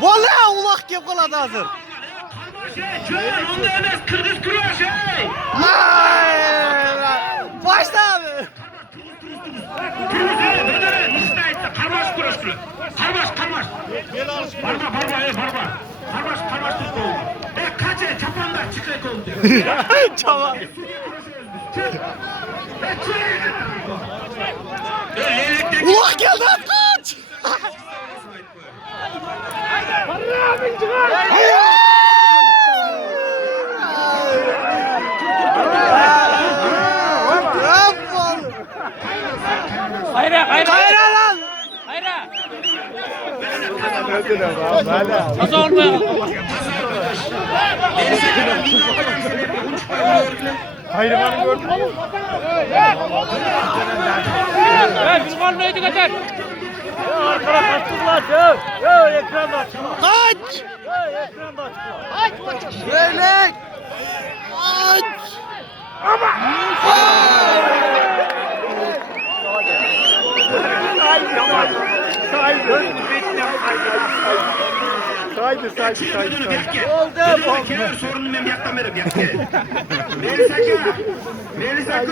Vallahi ulak gibi kaladı hazır. Onda emas Kırgız kuraş ey. Başla abi. Karmaş kuraş kuraş. Karmaş. Barba Karmaş tuttu. Kaçe çapanda çıkacak oldu. Tamam. Ulak geldi kaç. Hayra lan. Nasıl olmuyor? Hayriman'ı gördün mü? Biz kalmayı dikkat. Arkana kaçtılar. Ya ekranda aç. Kaç. Ya ekranda aç. Leylek. Kaç. Saydı. Oldu. Sorunu ben yaktan veririm. Melisa